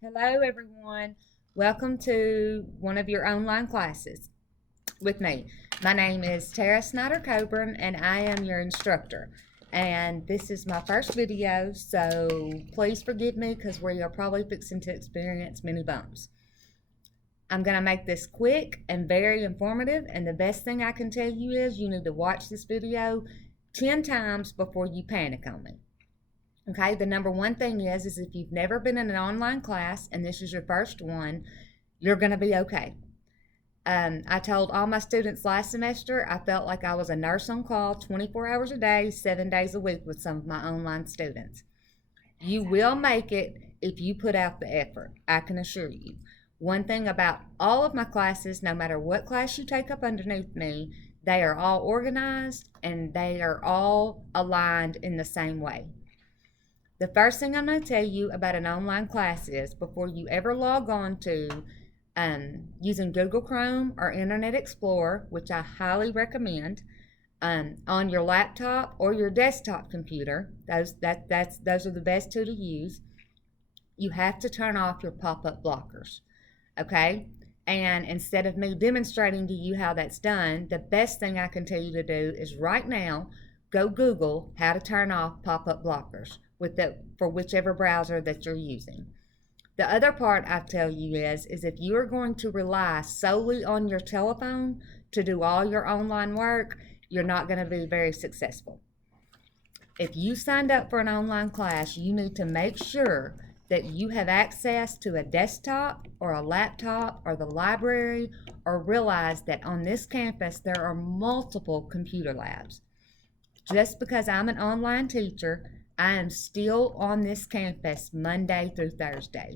Hello, everyone. Welcome to one of your online classes with me. My name is Tara Snyder Coburn, and I am your instructor. And this is my first video, so please forgive me because we are probably fixing to experience many bumps. I'm going to make this quick and very informative, and the best thing I can tell you is you need to watch this video 10 times before you panic on me. Okay, the number one thing is if you've never been in an online class and this is your first one, you're going to be okay. I told all my students last semester I felt like I was a nurse on call 24 hours a day, 7 days a week with some of my online students. You will make it if you put out the effort, I can assure you. One thing about all of my classes, no matter what class you take up underneath me, they are all organized and they are all aligned in the same way. The first thing I'm going to tell you about an online class is before you ever log on to using Google Chrome or Internet Explorer, which I highly recommend, on your laptop or your desktop computer, those are the best two to use. You have to turn off your pop-up blockers, okay? And instead of me demonstrating to you how that's done, the best thing I can tell you to do is right now go Google how to turn off pop-up blockers for whichever browser that you're using. The other part I tell you is if you are going to rely solely on your telephone to do all your online work, you're not going to be very successful. If you signed up for an online class, you need to make sure that you have access to a desktop or a laptop or the library, or realize that on this campus there are multiple computer labs. Just because I'm an online teacher, I am still on this campus Monday through Thursday.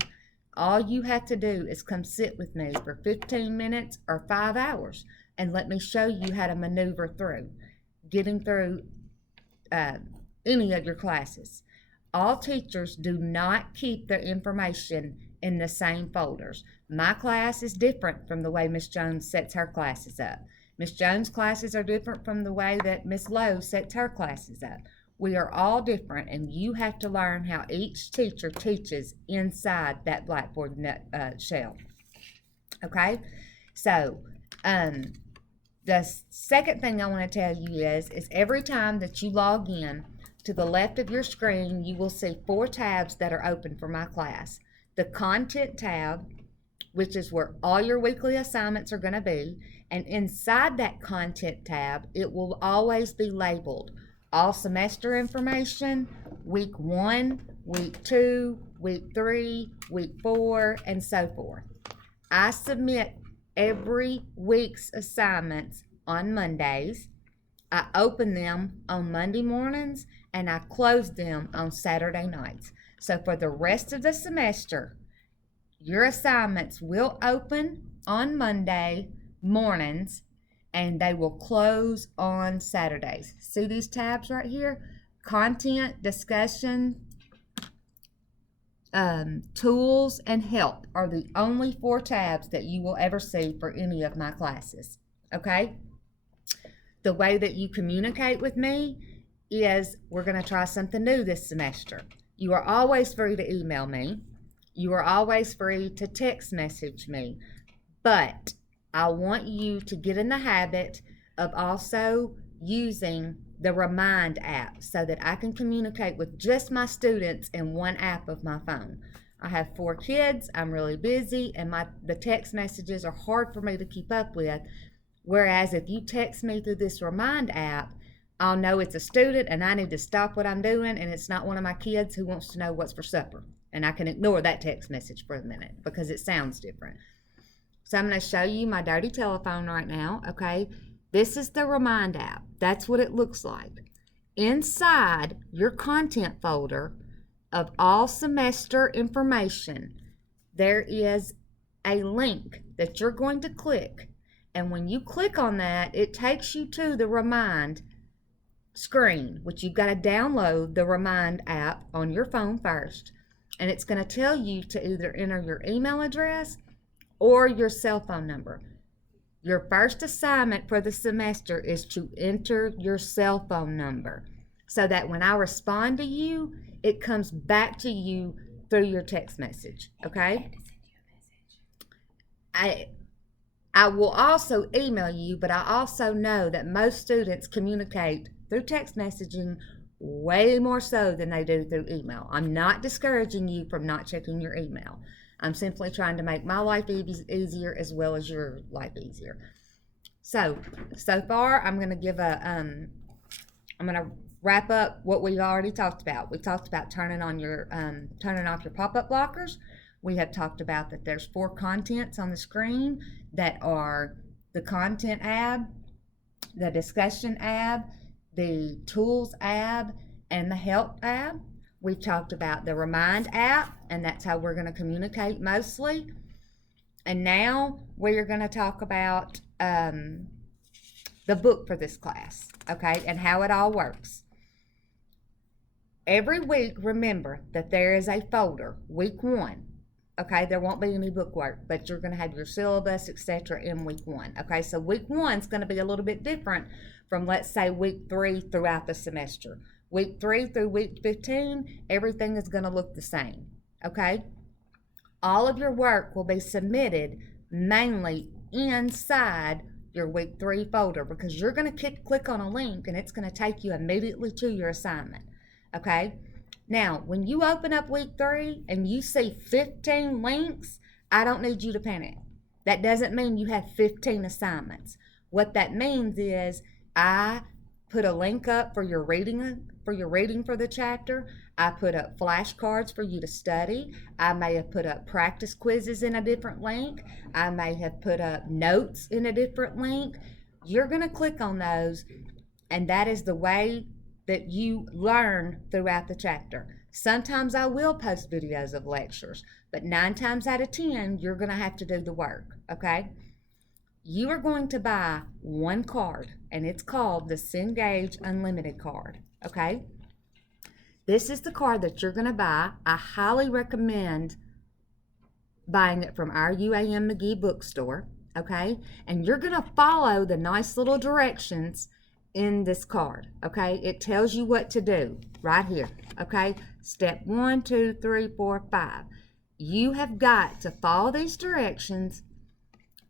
All you have to do is come sit with me for 15 minutes or 5 hours and let me show you how to maneuver through getting through any of your classes. All teachers do not keep their information in the same folders. My class is different from the way Miss Jones sets her classes up. Miss Jones' classes are different from the way that Miss Lowe sets her classes up. We are all different, and you have to learn how each teacher teaches inside that Blackboard shell. Okay? So, the second thing I want to tell you is every time that you log in, to the left of your screen, you will see 4 tabs that are open for my class. The Content tab, which is where all your weekly assignments are going to be, and inside that Content tab, it will always be labeled all semester information, week 1, week 2, week 3, week 4, and so forth. I submit every week's assignments on Mondays. I open them on Monday mornings and I close them on Saturday nights. So for the rest of the semester, your assignments will open on Monday mornings and they will close on Saturdays. See these tabs right here? Content, discussion, tools, and help are the only 4 tabs that you will ever see for any of my classes. Okay? The way that you communicate with me is we're going to try something new this semester. You are always free to email me. You are always free to text message me. But I want you to get in the habit of also using the Remind app so that I can communicate with just my students in one app of my phone. I have 4 kids, I'm really busy, and the text messages are hard for me to keep up with. Whereas if you text me through this Remind app, I'll know it's a student and I need to stop what I'm doing, and it's not one of my kids who wants to know what's for supper. And I can ignore that text message for a minute because it sounds different. So I'm going to show you my dirty telephone right now, okay? This is the Remind app. That's what it looks like. Inside your content folder of all semester information, there is a link that you're going to click. And when you click on that, it takes you to the Remind screen, which you've got to download the Remind app on your phone first. And it's going to tell you to either enter your email address or your cell phone number. Your first assignment for the semester is to enter your cell phone number so that when I respond to you, it comes back to you through your text message, okay? I will also email you, but I also know that most students communicate through text messaging way more so than they do through email. I'm not discouraging you from not checking your email. I'm simply trying to make my life easier as well as your life easier. So far I'm going to give I'm going to wrap up what we've already talked about. We talked about turning off your pop-up blockers. We have talked about that there's 4 contents on the screen that are the content ab, the discussion ab, the tools ab, and the help ab. We've talked about the remind app, and that's how we're going to communicate mostly. And now we're going to talk about the book for this class, okay, and how it all works. Every week, remember that there is a folder, week 1. Okay, there won't be any book work, but you're going to have your syllabus, etc. in week 1. Okay, so week 1 is going to be a little bit different from, let's say, week 3 throughout the semester. Week 3 through week 15, everything is going to look the same. Okay, all of your work will be submitted mainly inside your week 3 folder, because you're going to click on a link and it's going to take you immediately to your assignment. Okay. Now, when you open up week 3 and you see 15 links, I don't need you to panic. That doesn't mean you have 15 assignments. What that means is I put a link up for your reading for the chapter. I put up flashcards for you to study. I may have put up practice quizzes in a different link. I may have put up notes in a different link. You're going to click on those, and that is the way that you learn throughout the chapter. Sometimes I will post videos of lectures, but 9 times out of 10, you're going to have to do the work, okay? You are going to buy 1 card, and it's called the Cengage Unlimited card, okay? This is the card that you're going to buy. I highly recommend buying it from our UAM McGee bookstore, okay? And you're going to follow the nice little directions in this card, okay? It tells you what to do right here, okay? Step 1, 2, 3, 4, 5. You have got to follow these directions,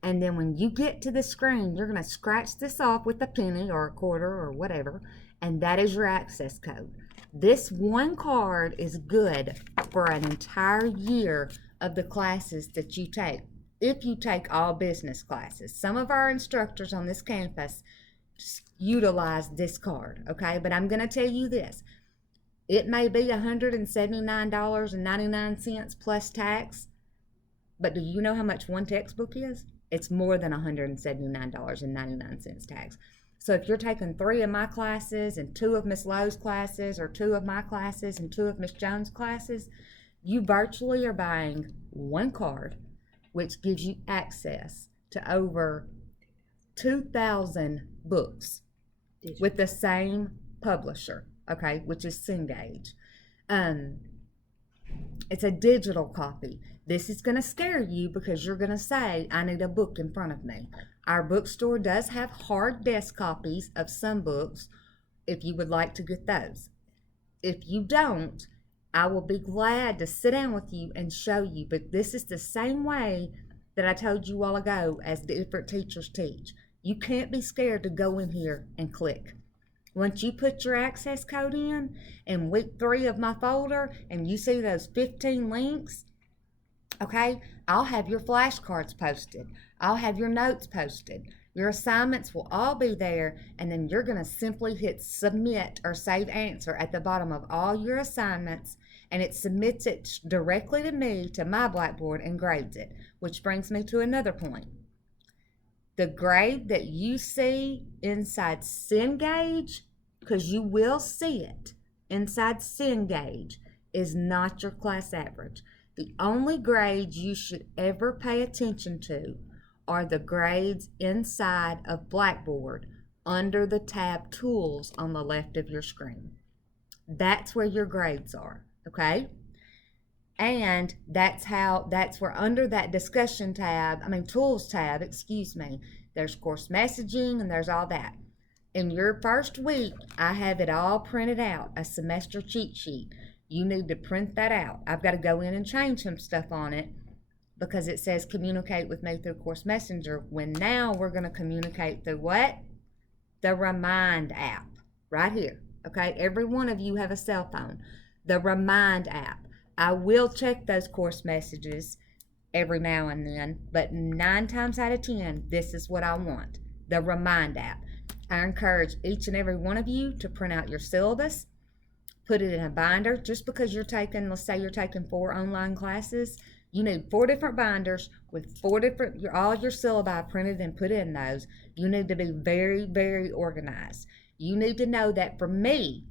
and then when you get to the screen, you're going to scratch this off with a penny or a quarter or whatever, and that is your access code. This 1 card is good for an entire year of the classes that you take, if you take all business classes. Some of our instructors on this campus utilize this card, okay? But I'm going to tell you this. It may be $179.99 plus tax, but do you know how much 1 textbook is? It's more than $179.99 tax. So if you're taking 3 of my classes and 2 of Miss Lowe's classes, or 2 of my classes and 2 of Miss Jones' classes, you virtually are buying 1 card, which gives you access to over 2,000 books with the same publisher, okay, which is Cengage. It's a digital copy. This is going to scare you because you're going to say, I need a book in front of me. Our bookstore does have hard desk copies of some books if you would like to get those. If you don't, I will be glad to sit down with you and show you, but this is the same way that I told you a while ago as different teachers teach. You can't be scared to go in here and click. Once you put your access code in week 3 of my folder, and you see those 15 links, okay, I'll have your flashcards posted. I'll have your notes posted. Your assignments will all be there, and then you're going to simply hit submit or save answer at the bottom of all your assignments, and it submits it directly to me, to my Blackboard, and grades it, which brings me to another point. The grade that you see inside Cengage, because you will see it inside Cengage, is not your class average. The only grades you should ever pay attention to are the grades inside of Blackboard under the tab Tools on the left of your screen. That's where your grades are, okay? And that's where under that discussion tab, tools tab, there's course messaging and there's all that. In your first week, I have it all printed out, a semester cheat sheet. You need to print that out. I've got to go in and change some stuff on it because it says communicate with me through Course Messenger, when now we're going to communicate through what? The Remind app right here. Okay, every one of you have a cell phone. The Remind app. I will check those course messages every now and then, but 9 times out of 10, this is what I want. The Remind app. I encourage each and every one of you to print out your syllabus, put it in a binder. Just because you're taking, let's say you're taking 4 online classes, you need 4 different binders with 4 different, all your syllabi printed and put in those. You need to be very, very organized. You need to know that for me,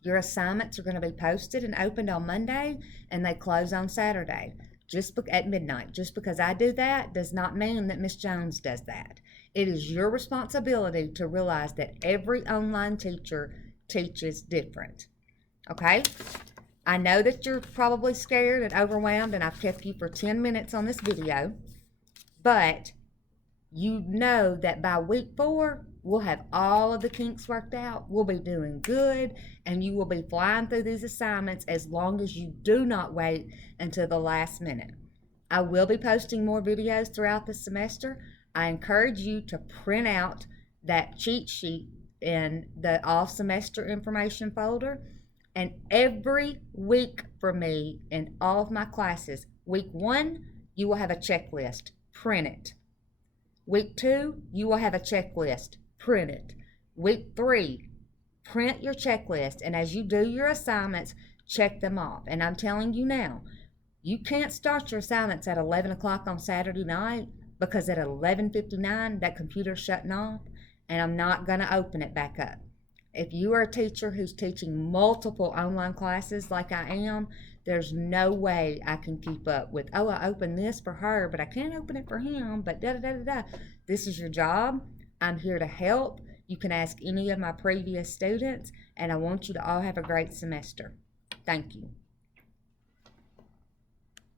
your assignments are going to be posted and opened on Monday, and they close on Saturday at midnight. Just because I do that does not mean that Miss Jones does that. It is your responsibility to realize that every online teacher teaches different. Okay? I know that you're probably scared and overwhelmed, and I've kept you for 10 minutes on this video, but you know that by week 4, we'll have all of the kinks worked out. We'll be doing good, and you will be flying through these assignments as long as you do not wait until the last minute. I will be posting more videos throughout the semester. I encourage you to print out that cheat sheet in the all-semester information folder. And every week for me in all of my classes, week 1, you will have a checklist. Print it. Week 2, you will have a checklist. Print it. Week 3, print your checklist. And as you do your assignments, check them off. And I'm telling you now, you can't start your assignments at 11 o'clock on Saturday night, because at 11:59, that computer's shutting off, and I'm not going to open it back up. If you are a teacher who's teaching multiple online classes like I am, there's no way I can keep up with, oh, I opened this for her, but I can't open it for him, but da-da-da-da-da. This is your job. I'm here to help. You can ask any of my previous students, and I want you to all have a great semester. Thank you.